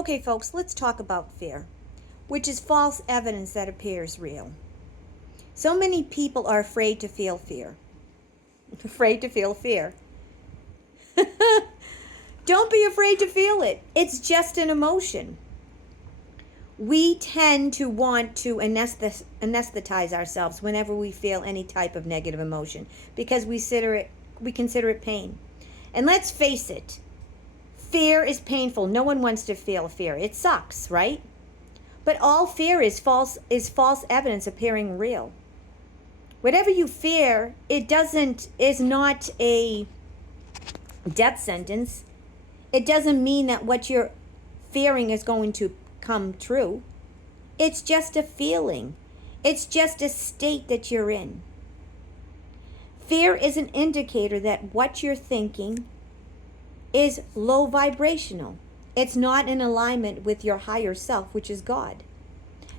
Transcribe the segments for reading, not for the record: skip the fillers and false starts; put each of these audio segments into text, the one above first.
Okay, folks, let's talk about fear, which is false evidence that appears real. So many people are afraid to feel fear. Afraid to feel fear. Don't be afraid to feel it. It's just an emotion. We tend to want to anesthetize ourselves whenever we feel any type of negative emotion because we consider it pain. And let's face it, fear is painful. No one wants to feel fear. It sucks, right? But all fear is false evidence appearing real. Whatever you fear, is not a death sentence. It doesn't mean that what you're fearing is going to come true. It's just a feeling. It's just a state that you're in. Fear is an indicator that what you're thinking is low vibrational. It's not in alignment with your higher self, which is God.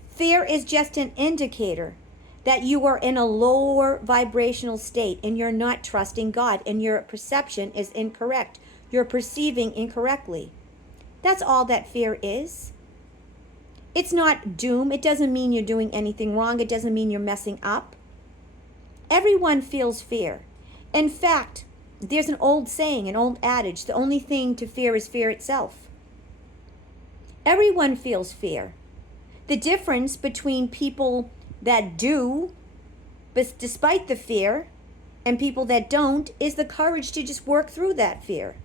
Fear is just an indicator that you are in a lower vibrational state and you're not trusting God and your perception is incorrect. You're perceiving incorrectly. That's all that fear is. It's not doom. It doesn't mean you're doing anything wrong. It doesn't mean you're messing up. Everyone feels fear. In fact, there's an old saying, an old adage, the only thing to fear is fear itself. Everyone feels fear. The difference between people that do, but despite the fear, and people that don't, is the courage to just work through that fear.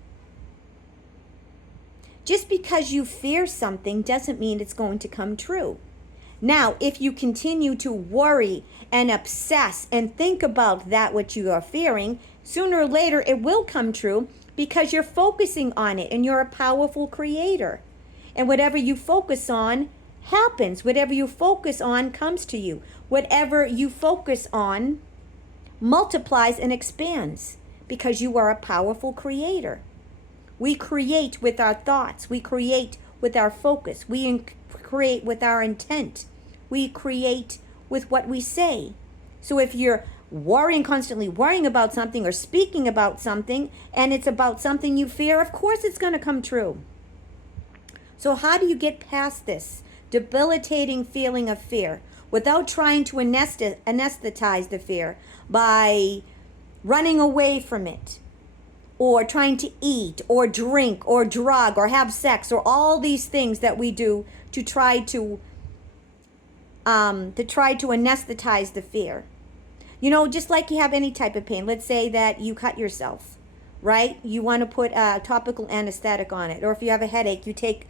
Just because you fear something doesn't mean it's going to come true. Now, if you continue to worry and obsess and think about that which you are fearing, sooner or later it will come true because you're focusing on it and you're a powerful creator. And whatever you focus on happens. Whatever you focus on comes to you. Whatever you focus on multiplies and expands because you are a powerful creator. We create with our thoughts. We create with our focus. We create with our intent. We create with what we say. So if you're constantly worrying about something or speaking about something, and it's about something you fear, of course it's going to come true. So how do you get past this debilitating feeling of fear without trying to anesthetize the fear by running away from it, or trying to eat or drink or drug or have sex, or all these things that we do to try to anesthetize the fear? You know, just like you have any type of pain. Let's say that you cut yourself, right? You want to put a topical anesthetic on it, or if you have a headache, you take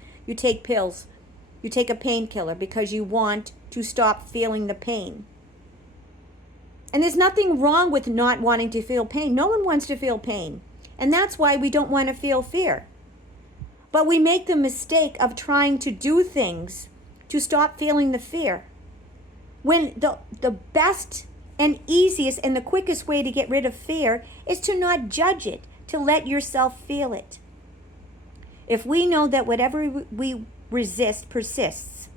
pills. You take a painkiller because you want to stop feeling the pain. And there's nothing wrong with not wanting to feel pain. No one wants to feel pain. And that's why we don't want to feel fear. But we make the mistake of trying to do things to stop feeling the fear, when the best and easiest and the quickest way to get rid of fear is to not judge it, to let yourself feel it. If we know that whatever we resist persists,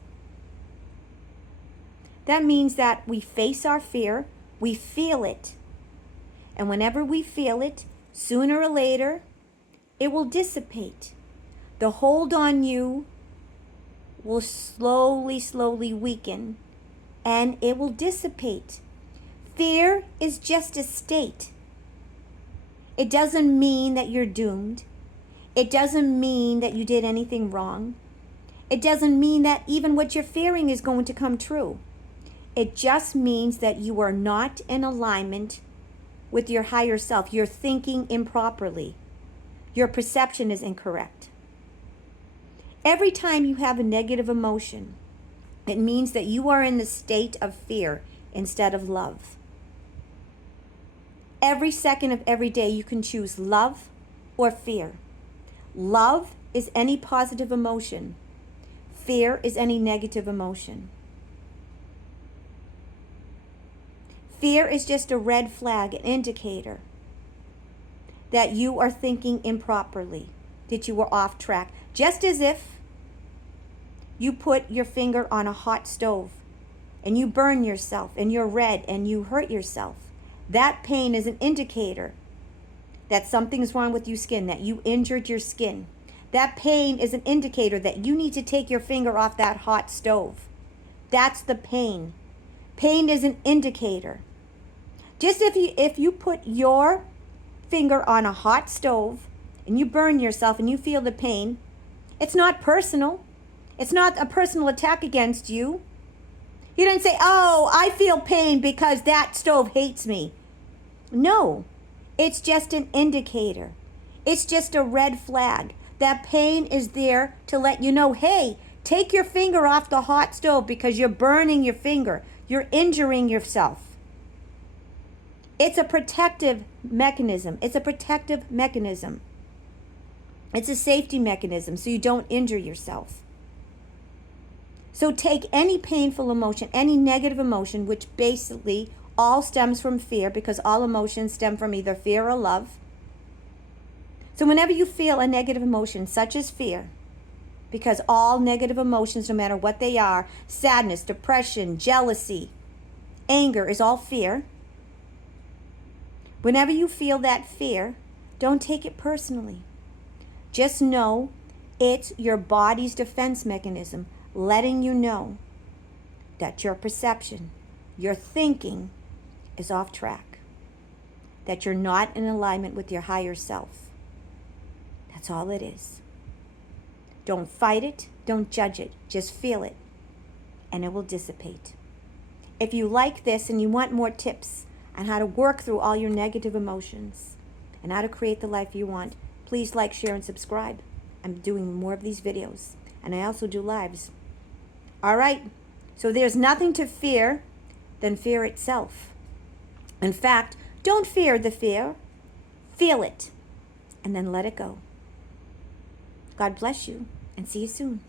that means that we face our fear, we feel it. And whenever we feel it, sooner or later, it will dissipate. The hold on you will slowly weaken, and it will dissipate. Fear is just a state. It doesn't mean that you're doomed. It doesn't mean that you did anything wrong. It doesn't mean that even what you're fearing is going to come true. It just means that you are not in alignment with your higher self. You're thinking improperly. Your perception is incorrect. Every time you have a negative emotion, it means that you are in the state of fear instead of love. Every second of every day you can choose love or fear. Love is any positive emotion. Fear is any negative emotion. Fear is just a red flag, an indicator that you are thinking improperly, that you are off track. Just as if you put your finger on a hot stove and you burn yourself and you're red and you hurt yourself. That pain is an indicator that something's wrong with your skin, that you injured your skin. That pain is an indicator that you need to take your finger off that hot stove. That's the pain. Pain is an indicator. Just if you put your finger on a hot stove and you burn yourself and you feel the pain, it's not personal. It's not a personal attack against you. You don't say, oh, I feel pain because that stove hates me. No, it's just an indicator. It's just a red flag. That pain is there to let you know, hey, take your finger off the hot stove because you're burning your finger. You're injuring yourself. It's a protective mechanism. It's a protective mechanism. It's a safety mechanism so you don't injure yourself. So take any painful emotion, any negative emotion, which basically all stems from fear, because all emotions stem from either fear or love. So whenever you feel a negative emotion, such as fear, because all negative emotions, no matter what they are, sadness, depression, jealousy, anger, is all fear. Whenever you feel that fear, don't take it personally. Just know it's your body's defense mechanism letting you know that your perception, your thinking is off track, that you're not in alignment with your higher self. That's all it is. Don't fight it. Don't judge it. Just feel it, and it will dissipate. If you like this and you want more tips on how to work through all your negative emotions and how to create the life you want, please like, share, and subscribe. I'm doing more of these videos, and I also do lives. All right, so there's nothing to fear than fear itself. In fact, don't fear the fear. Feel it, and then let it go. God bless you, and see you soon.